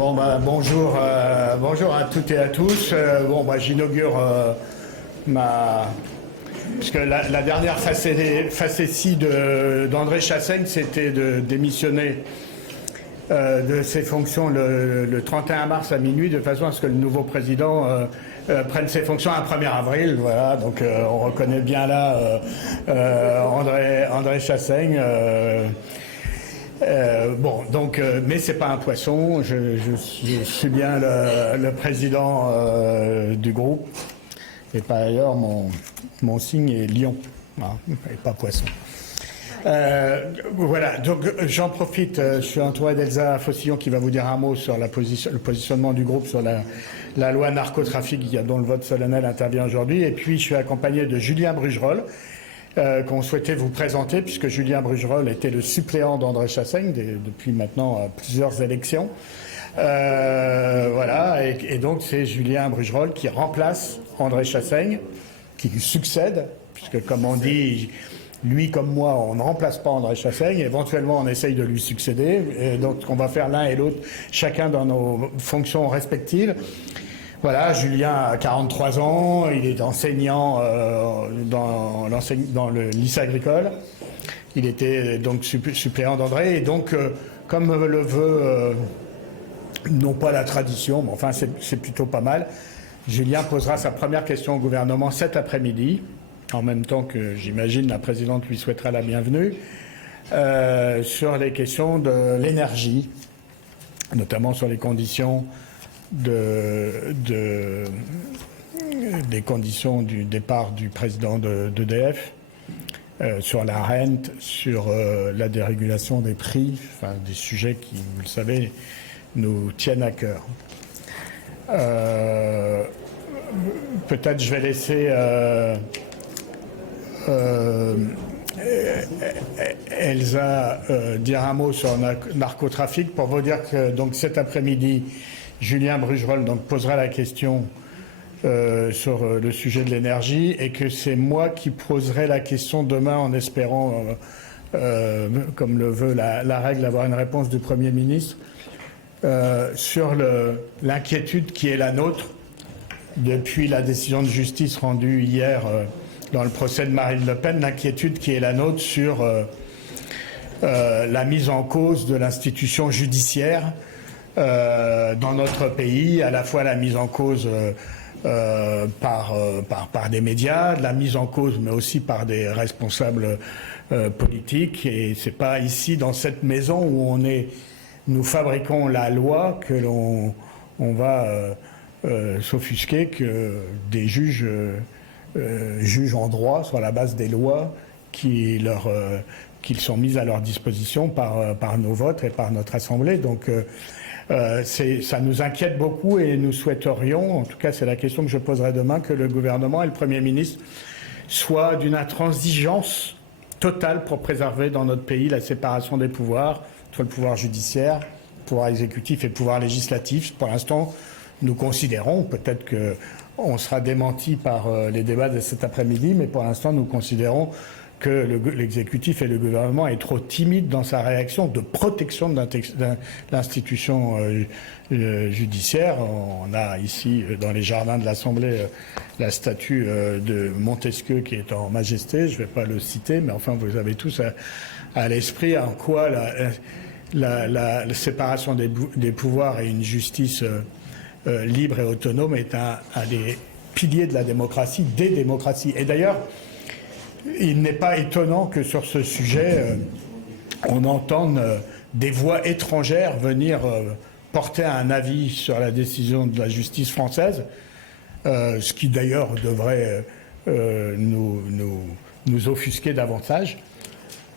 Bon, bonjour, bonjour à toutes et à tous. J'inaugure Parce que la dernière facétie d'André Chassaigne, c'était de démissionner de ses fonctions le 31 mars à minuit, de façon à ce que le nouveau président prenne ses fonctions un 1er avril. Voilà, donc on reconnaît bien là André Chassaigne. Mais c'est pas un poisson. Je suis bien le président du groupe. Et par ailleurs, mon signe est lion, et pas poisson. Voilà, donc j'en profite. Je suis entouré d'Elsa Fossillon qui va vous dire un mot sur le positionnement du groupe sur la loi narcotrafic dont le vote solennel intervient aujourd'hui. Et puis je suis accompagné de Julien Brugerolles, qu'on souhaitait vous présenter, puisque Julien Brugerolles était le suppléant d'André Chassaigne depuis maintenant plusieurs élections. Voilà, et donc c'est Julien Brugerolles qui remplace André Chassaigne, qui lui succède, puisque comme on dit, lui comme moi, on ne remplace pas André Chassaigne, éventuellement on essaye de lui succéder, et donc on va faire l'un et l'autre, chacun dans nos fonctions respectives. Voilà, Julien a 43 ans, il est enseignant dans le lycée agricole. Il était donc suppléant d'André, et donc, comme le veut, non pas la tradition, mais enfin c'est plutôt pas mal, Julien posera sa première question au gouvernement cet après-midi, en même temps que j'imagine la présidente lui souhaitera la bienvenue, sur les questions de l'énergie, notamment sur les conditions des conditions du départ du président d'EDF, sur la rente, sur la dérégulation des prix, enfin des sujets qui, vous le savez, nous tiennent à cœur. Peut-être je vais laisser Elsa dire un mot sur le narcotrafic, pour vous dire que donc cet après-midi, Julien Brugerolles posera la question sur le sujet de l'énergie, et que c'est moi qui poserai la question demain, en espérant, comme le veut la règle, avoir une réponse du Premier ministre sur l'inquiétude qui est la nôtre depuis la décision de justice rendue hier dans le procès de Marine Le Pen, l'inquiétude qui est la nôtre sur la mise en cause de l'institution judiciaire dans notre pays, à la fois la mise en cause par des médias, la mise en cause mais aussi par des responsables politiques. Et c'est pas ici, dans cette maison où nous fabriquons la loi, que on va s'offusquer que des juges jugent en droit sur la base des lois qu'ils sont mises à leur disposition par nos votes et par notre Assemblée. Donc ça nous inquiète beaucoup, et nous souhaiterions, en tout cas c'est la question que je poserai demain, que le gouvernement et le Premier ministre soient d'une intransigeance totale pour préserver dans notre pays la séparation des pouvoirs, entre le pouvoir judiciaire, le pouvoir exécutif et le pouvoir législatif. Pour l'instant, nous considérons, peut-être qu'on sera démenti par les débats de cet après-midi, mais pour l'instant nous considérons que l'exécutif et le gouvernement est trop timide dans sa réaction de protection de l'institution judiciaire. On a ici, dans les jardins de l'Assemblée, la statue de Montesquieu qui est en majesté. Je ne vais pas le citer, mais enfin, vous avez tous à l'esprit en quoi la séparation des pouvoirs et une justice libre et autonome est un des piliers de la démocratie, des démocraties. Et d'ailleurs, il n'est pas étonnant que sur ce sujet, on entende des voix étrangères venir porter un avis sur la décision de la justice française, ce qui d'ailleurs devrait nous offusquer davantage.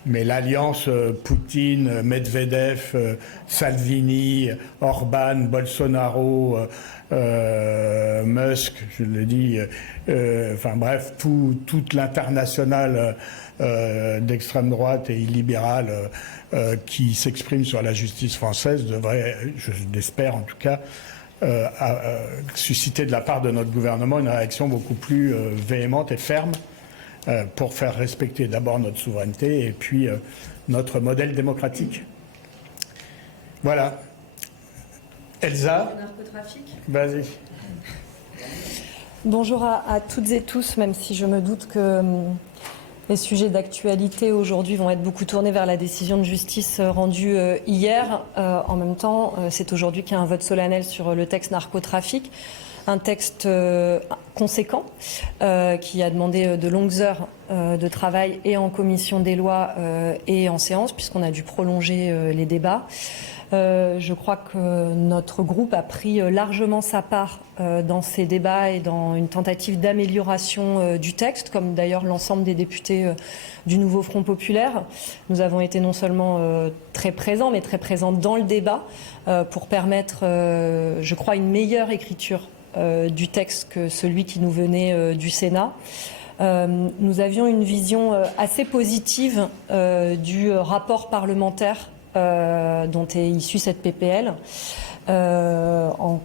Mais l'alliance Poutine, Medvedev, Salvini, Orban, Bolsonaro, Musk, je le dis, enfin bref, toute l'internationale d'extrême droite et illibérale qui s'exprime sur la justice française devrait, je l'espère en tout cas, susciter de la part de notre gouvernement une réaction beaucoup plus véhémente et ferme, pour faire respecter d'abord notre souveraineté et puis notre modèle démocratique. Voilà. Elsa, narcotrafic. vas-y. Bonjour à toutes et tous, même si je me doute que les sujets d'actualité aujourd'hui vont être beaucoup tournés vers la décision de justice rendue hier. En même temps, c'est aujourd'hui qu'il y a un vote solennel sur le texte narcotrafic. Un texte conséquent qui a demandé de longues heures de travail et en commission des lois et en séance, puisqu'on a dû prolonger les débats. Je crois que notre groupe a pris largement sa part dans ces débats et dans une tentative d'amélioration du texte, comme d'ailleurs l'ensemble des députés du nouveau Front populaire. Nous avons été non seulement très présents, mais très présents dans le débat pour permettre, je crois, une meilleure écriture du texte que celui qui nous venait du Sénat. Nous avions une vision assez positive du rapport parlementaire dont est issue cette PPL, en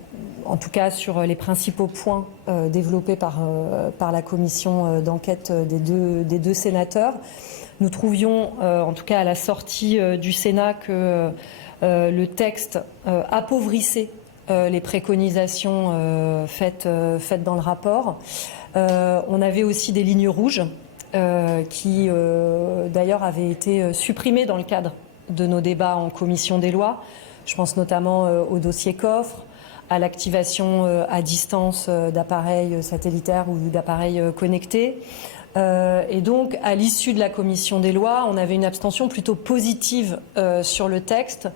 tout cas sur les principaux points développés par la commission d'enquête des deux sénateurs. Nous trouvions, en tout cas à la sortie du Sénat, que le texte appauvrissait les préconisations faites dans le rapport. On avait aussi des lignes rouges qui d'ailleurs avaient été supprimées dans le cadre de nos débats en commission des lois. Je pense notamment au dossier coffre, à l'activation à distance d'appareils satellitaires ou d'appareils connectés. Et donc, à l'issue de la commission des lois, on avait une abstention plutôt positive sur le texte,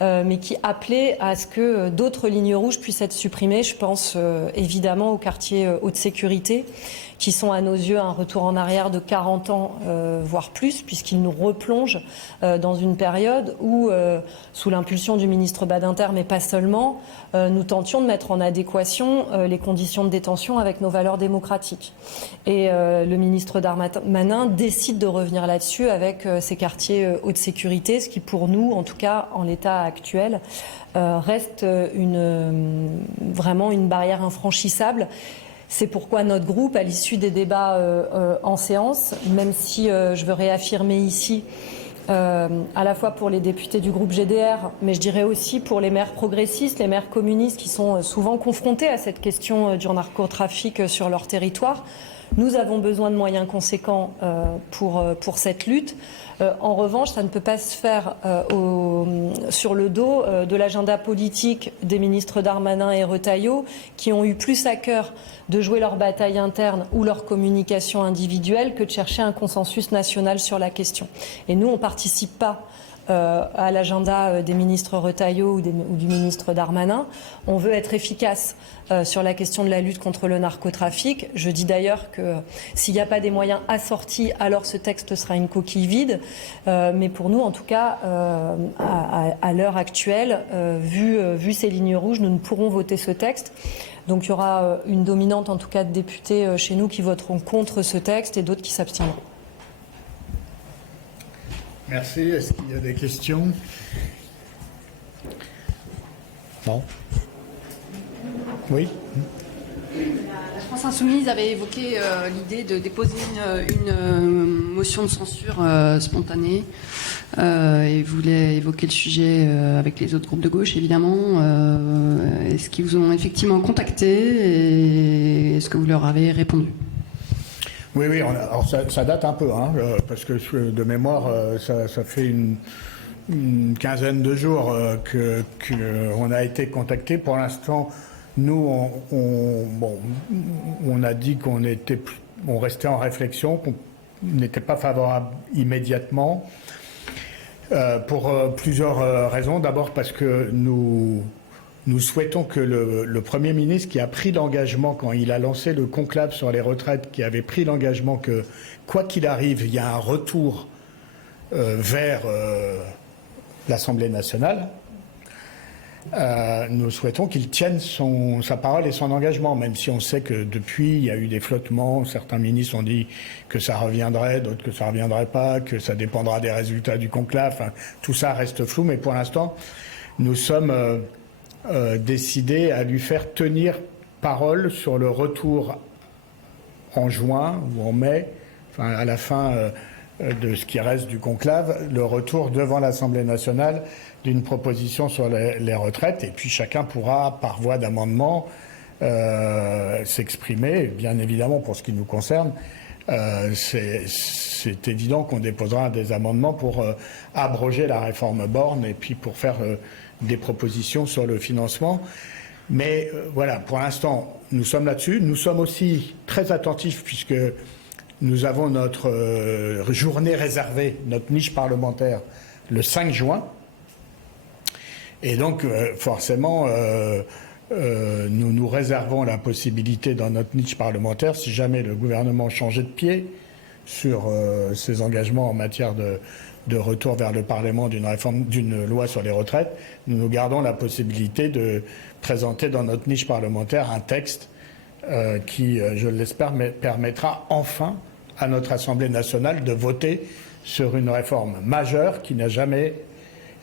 mais qui appelait à ce que d'autres lignes rouges puissent être supprimées. Je pense évidemment aux quartiers haute sécurité, qui sont à nos yeux un retour en arrière de 40 ans, voire plus, puisqu'ils nous replongent dans une période où, sous l'impulsion du ministre Badinter, mais pas seulement, nous tentions de mettre en adéquation les conditions de détention avec nos valeurs démocratiques. Et le ministre Darmanin décide de revenir là-dessus avec ces quartiers haute sécurité, ce qui pour nous, en tout cas en l'état actuel, reste vraiment une barrière infranchissable. C'est pourquoi notre groupe, à l'issue des débats en séance, même si je veux réaffirmer ici, à la fois pour les députés du groupe GDR, mais je dirais aussi pour les maires progressistes, les maires communistes qui sont souvent confrontés à cette question du narcotrafic sur leur territoire, nous avons besoin de moyens conséquents pour cette lutte. En revanche, ça ne peut pas se faire sur le dos de l'agenda politique des ministres Darmanin et Retailleau, qui ont eu plus à cœur de jouer leur bataille interne ou leur communication individuelle que de chercher un consensus national sur la question. Et nous, on ne participe pas à l'agenda des ministres Retailleau ou du ministre Darmanin. On veut être efficace sur la question de la lutte contre le narcotrafic. Je dis d'ailleurs que s'il n'y a pas des moyens assortis, alors ce texte sera une coquille vide. Mais pour nous, en tout cas, à l'heure actuelle, vu ces lignes rouges, nous ne pourrons voter ce texte. Donc il y aura une dominante, en tout cas, de députés chez nous qui voteront contre ce texte et d'autres qui s'abstiendront. Merci. Est-ce qu'il y a des questions? Non. Oui. La France Insoumise avait évoqué l'idée de déposer une motion de censure spontanée et voulait évoquer le sujet avec les autres groupes de gauche, évidemment. Est-ce qu'ils vous ont effectivement contacté et est-ce que vous leur avez répondu? Oui, alors ça date un peu, hein, parce que de mémoire, ça fait une quinzaine de jours qu'on a été contacté. Pour l'instant, nous, on a dit on restait en réflexion, qu'on n'était pas favorable immédiatement, pour plusieurs raisons. D'abord parce que nous souhaitons que le Premier ministre, qui a pris l'engagement, quand il a lancé le conclave sur les retraites, qui avait pris l'engagement que, quoi qu'il arrive, il y a un retour vers l'Assemblée nationale, nous souhaitons qu'il tienne sa parole et son engagement, même si on sait que depuis, il y a eu des flottements. Certains ministres ont dit que ça reviendrait, d'autres que ça ne reviendrait pas, que ça dépendra des résultats du conclave. Enfin, tout ça reste flou, mais pour l'instant, nous sommes décidé à lui faire tenir parole sur le retour en juin ou en mai, enfin à la fin de ce qui reste du conclave, le retour devant l'Assemblée nationale d'une proposition sur les retraites. Et puis chacun pourra, par voie d'amendement, s'exprimer. Bien évidemment, pour ce qui nous concerne, c'est évident qu'on déposera des amendements pour abroger la réforme Borne et puis pour faire des propositions sur le financement. Mais voilà, pour l'instant, nous sommes là-dessus. Nous sommes aussi très attentifs puisque nous avons notre journée réservée, notre niche parlementaire, le 5 juin. Et donc, forcément, nous nous réservons la possibilité dans notre niche parlementaire, si jamais le gouvernement changeait de pied sur ses engagements en matière de retour vers le Parlement d'une loi sur les retraites, nous gardons la possibilité de présenter dans notre niche parlementaire un texte qui, je l'espère, permettra enfin à notre Assemblée nationale de voter sur une réforme majeure qui n'a jamais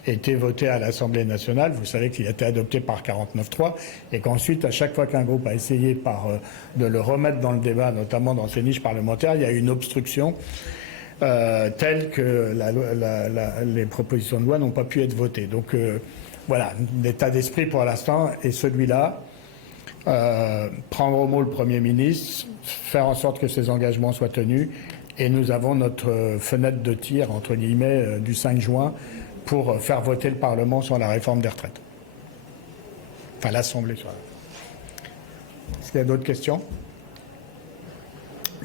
été votée à l'Assemblée nationale. Vous savez qu'il a été adopté par 49.3 et qu'ensuite, à chaque fois qu'un groupe a essayé de le remettre dans le débat, notamment dans ces niches parlementaires, il y a eu une obstruction telle que les propositions de loi n'ont pas pu être votées. Donc voilà, l'état d'esprit pour l'instant est celui-là. Prendre au mot le Premier ministre, faire en sorte que ces engagements soient tenus, et nous avons notre fenêtre de tir, entre guillemets, du 5 juin pour faire voter le Parlement sur la réforme des retraites. Enfin, l'Assemblée sur la réforme. Est-ce qu'il y a d'autres questions?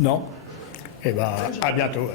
Non? Eh bien, à bientôt alors.